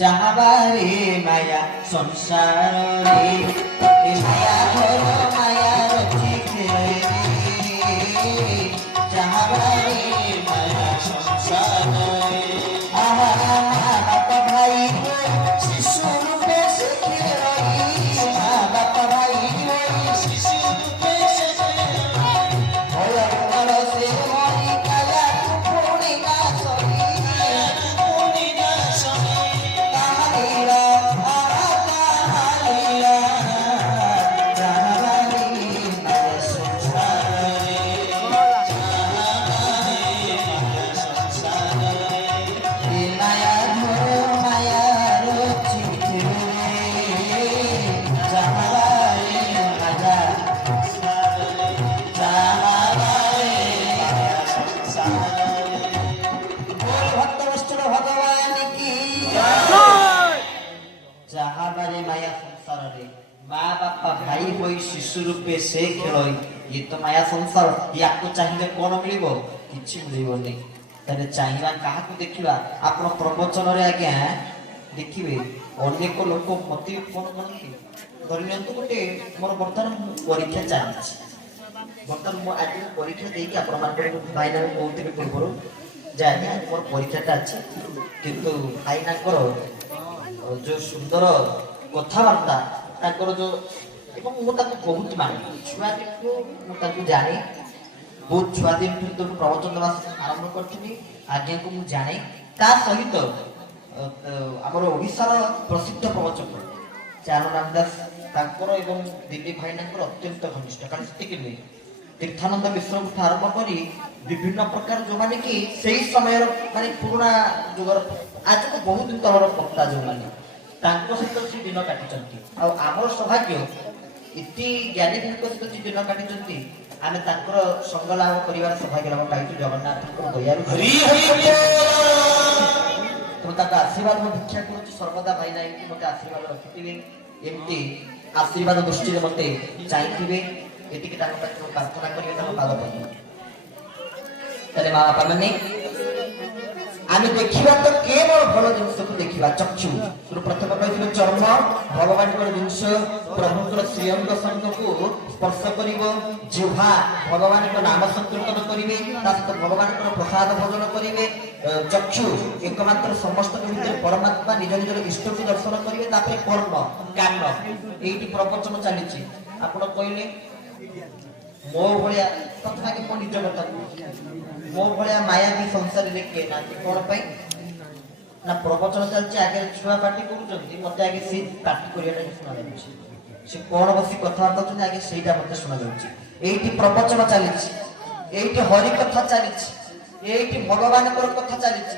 চাহাবারে মায়া সংসারে মায়া ধর মায়া রচিতে চাহাবারে মায়া সংসারে আহা বাপা ভাই শিশু রূপে শিখে মা বাপা ভাই শিশু রূপে শিখে সে মরি কালা পুরি না সরি माँ बापा भाई होई शिशु रूपे से खेलोई ये तो माया संसार याको चाहिए कोन मिलिबो किछि मिलिबोनी तने चाहिबा काहा को देखिबा आपन प्रवचन रे आज्ञा देखिबे अनेक लोक मति फोन करथि करियंतु गोटे मोर वर्तमान परीक्षा चालिछि वर्तमान मो आज परीक्षा देकी आपन मानकर भाईना कहउतिबे पूर्वरु जानि मोर परीक्षाटा अछि किंतु भाईना करो जो सुंदर कथाबार्ता ताकर जो एवं मु ताको बहुत माने छुआ को मु ताको जाने बहुत छुआ दिन तो प्रवचन देवा आरंभ करथिनी आज्ञा को मु जाने ता सहित हमर ओडिसा रो प्रसिद्ध प्रवचक चारण रामदास ताकर एवं दिल्ली भाईनाकर अत्यंत घनिष्ठ कारण स्थिति नै तीर्थानंद मिश्र को आरंभ करी विभिन्न प्रकार जो माने कि सही समय माने पुराना जुगर आज को बहुत दिन तलर पक्का जो माने तांको सहित से दिन काटिचंती आ हमर सौभाग्य इति ज्ञानी भक्त सहित दिन काटिचंती आमे तांकर संग लाभ परिवार सौभाग्य लाभ पाइतु जगन्नाथ को दयालु हरि हरि तो ताका आशीर्वाद में भिक्षा करूची सर्वदा भाई नाही कि मते आशीर्वाद रखिथिबे एमती आशीर्वाद दृष्टि रे मते चाहिथिबे एति के तांका प्रार्थना करिवे तांका पाद पई तले मां बापा माने आमे देखिबा तो केवल भल जिनिस को देखिबा चक्षु प्रथम कहथिले चर्म भगवान को जिनिस प्रभु श्रीअंग संग को स्पर्श करिवो जिह्वा भगवान को नाम संकीर्तन करिवे तासत भगवान को प्रसाद भोजन करिवे चक्षु एकमात्र समस्त के भीतर परमात्मा निज निज इष्ट को दर्शन करिवे तापर कर्म कान एठी प्रवचन चलीछि आपण कहिले मो भलिया तथा के निज बता मो भलिया माया भी संसार रे के ना कोन पई ना प्रवचन चलछि आगे छुआ पार्टी करूचंती मते आगे से पार्टी करियाटा सुना जाउछि से कोन बसी कथा कहउछन आगे सेटा मते सुना जाउछि एठी प्रवचन चलीछि एठी हरि कथा चलीछि एठी भगवान कर कथा चलीछि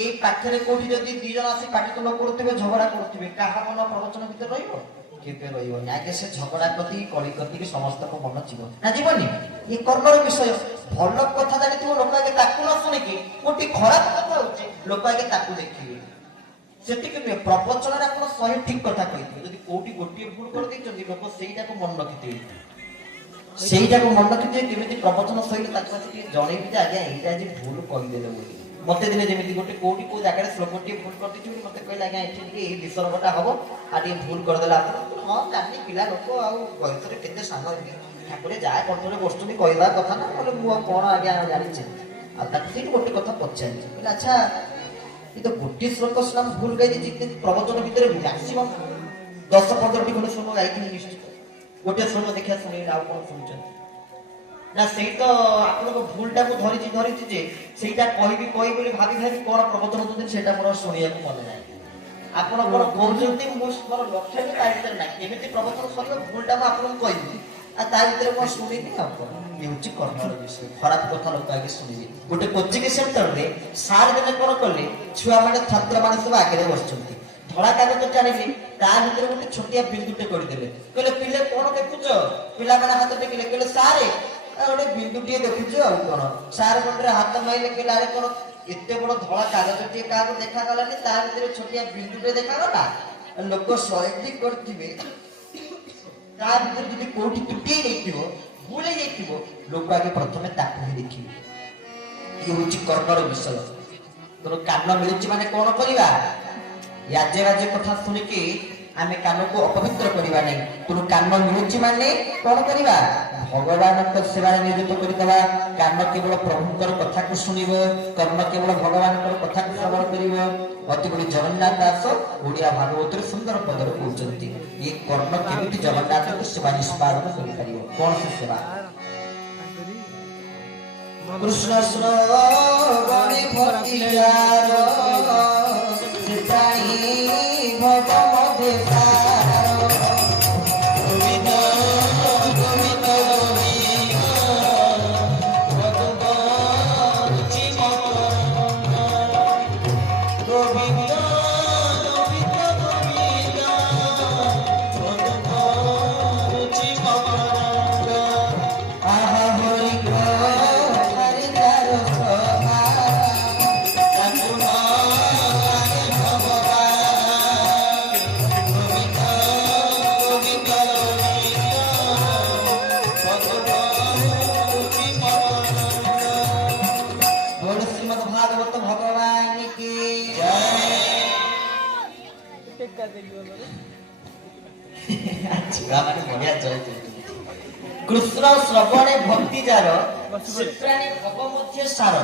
ए पाखरे कोठी जदी दी जण आसी पार्टी तो करथिबे झगड़ा करथिबे काहा मन प्रवचन भीतर रहिबो केबे रहिबो आगे से झगड़ा कति कली कति समस्त को मन जीव ना जीवनी ये कर्मर विषय भल कथा जानिथिबो लोक आगे ताकू न सुनिकी कोटी खराब कथा होचे लोक आगे ताकू देखिबे सेति के प्रवचन रे कोन सही ठीक कथा कहिथिबे जदी कोटी गोटी भूल कर दैचंदी लोक सेईटा को मन रखिथिबे सेईटा को मन रखिथिबे केमिति प्रवचन सही ताकू से जणेबी जे आगे एटा जे भूल कहि देले बोली मते दिने जेमिति गोटे कोटी को जागा श्लोकटी भूल कर दैछु मते कहला आगे एठी के ए विसर्गटा हबो आ टी भूल कर देला हां कानी पिला लोक आ गयसरे केते सानो ठाकुरे जाय पटरे बस्तुनी कहला कथा ना बोले मु कोन आगे जानि छै आ तकसी गोटे कथा पछाइ बोले अच्छा ये तो गोटी श्लोक नाम भूल गई दी प्रवचन भीतर मैक्सिमम 10-15 टी खंड सुनो गाइथिनी निश्चित गोटे श्लोक देखिया सुनि आ कोन सुनछन ना सेई तो आपन को भूलटा को धरिछि जे सेईटा कहिबी बोली भाबी कोन प्रवचन दउछन सेटा मोर सुनिया को मन नाही आपन कोन कहउछन्ती मोर लक्ष्य के तारितर नाही केमिति प्रवचन सरियो भूलटा म आपन कहिबी आ तार भीतर म सुनिनी आपन येउछि कर्मर विषय खराब कथा लोक आगे सुनिबी गोटे कोचिंग सेंटर रे सार दिन कोन करले छुआ माने छात्र माने सब आगे बसचंती धड़ा कागज टाणिले ता भीतर गोटे छोटिया बिंदुटे कर देले कहले पिले कोन देखुछ पिला माने हाथ टेकिले कहले सारे गोटे बिंदुटे देखुछ आ कोन सार कोनरे हाथ माइले कहले अरे कोन एते बड़ धड़ा कागज टे का देखा गलानी ता भीतर छोटिया बिंदुटे देखा गला लोक सहित करथिबे ता भीतर जदि कोठी त्रुटि देखिबो भूले जाइथिबो लोक आगे प्रथमे ताकू ही देखिबे ये होची कर्मर विषय तोर कान मिलुची माने कोन करिवा ଆଜେ ବାଜେ କଥା ଶୁଣିକି ଆମେ କାନକୁ ଅପବିତ୍ର କରିବା ନାହିଁ। ତେଣୁ କାନ ମିଳୁଛି ମାନେ କଣ କରିବା? ଭଗବାନଙ୍କ ସେବାରେ ନିୟୋଜିତ କରିଦେବା। କାନ କେବଳ ପ୍ରଭୁଙ୍କର କଥାକୁ ଶୁଣିବ, କର୍ଣ୍ଣ କେବଳ ଭଗବାନଙ୍କର କଥାକୁ ଶ୍ରବଣ କରିବ। ଅତିବଡ଼ି ଜଗନ୍ନାଥ ଦାସ ଓଡ଼ିଆ ଭାଗବତରେ ସୁନ୍ଦର ପଦରେ କହୁଛନ୍ତି, ଏ କର୍ଣ୍ଣ କେମିତି ଜଗନ୍ନାଥଙ୍କୁ ସେବା ନିଷ୍ପାଦନ କରିପାରିବ? କଣ ସେ ସେବା? କୃଷ୍ଣ ଶ୍ରବଣେ ଭକ୍ତି ଯାର ସେ ଜାଣି ଭଗ ମଧ୍ୟେ ସାର। ଗୋବିନ୍ଦ ଗୋବିନ୍ଦ ଗୋବିନ୍ଦ ରୁଚି ମକରନ୍ଦ। ଗୋବିନ୍ଦ ଗୋବିନ୍ଦ ଗୋବିନ୍ଦ ରୁଚି ମକରନ୍ଦ। ଆହା ହରି କୃଷ୍ଣ ଶ୍ରବଣେ ଭକ୍ତି ଯାର ସେ ପ୍ରାଣୀ ଭବ ମଧ୍ୟ ସାର।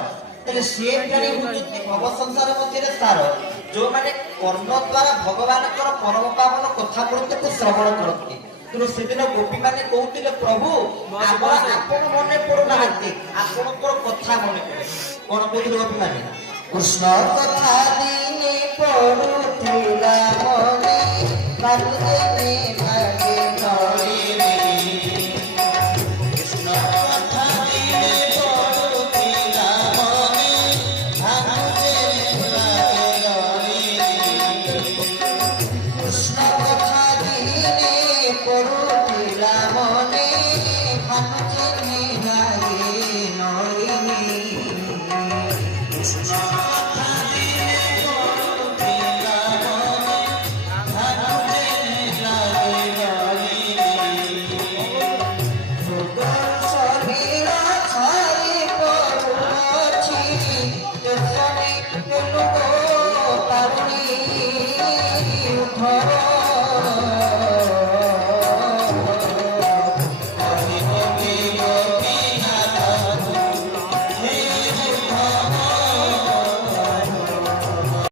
ତାହେଲେ ସେ ପ୍ରାଣୀ ହଉଛନ୍ତି ଭବ ସଂସାର ମଧ୍ୟରେ ସାର, ଯୋଉମାନେ କର୍ଣ୍ଣ ଦ୍ୱାରା ଭଗବାନଙ୍କର ପରମ ପାବନ କଥାମୃତକୁ ଶ୍ରବଣ କରନ୍ତି। ତେଣୁ ସେଦିନ ଗୋପୀ ମାନେ କହୁଥିଲେ, ପ୍ରଭୁ ଆମର ଆପଣ ମନେ ପଡୁନାହାନ୍ତି, ଆପଣଙ୍କର କଥା ମନେ ପଡେ। କଣ କହୁଥିଲେ ଗୋପୀ ମାନେ? କୃଷ୍ଣ କଥା ଦିନେ ପଡୁଥିଲା ମନେ, ବାଲୁଦେନେ ଭାଗେ ନଳିନେ। କୃଷ୍ଣ କଥା ଦିନେ ପଡୁଥିଲା ମନେ, ଭାଲୁଦେନେ ଭାଗେ ନଳିନେ। କୃଷ୍ଣ କଥା ଦିନେ ପଡୁଥିଲା ମନେ, ଭାଲୁଦେନେ ଭାଗେ ନଳିନେ। কৃষ্ণ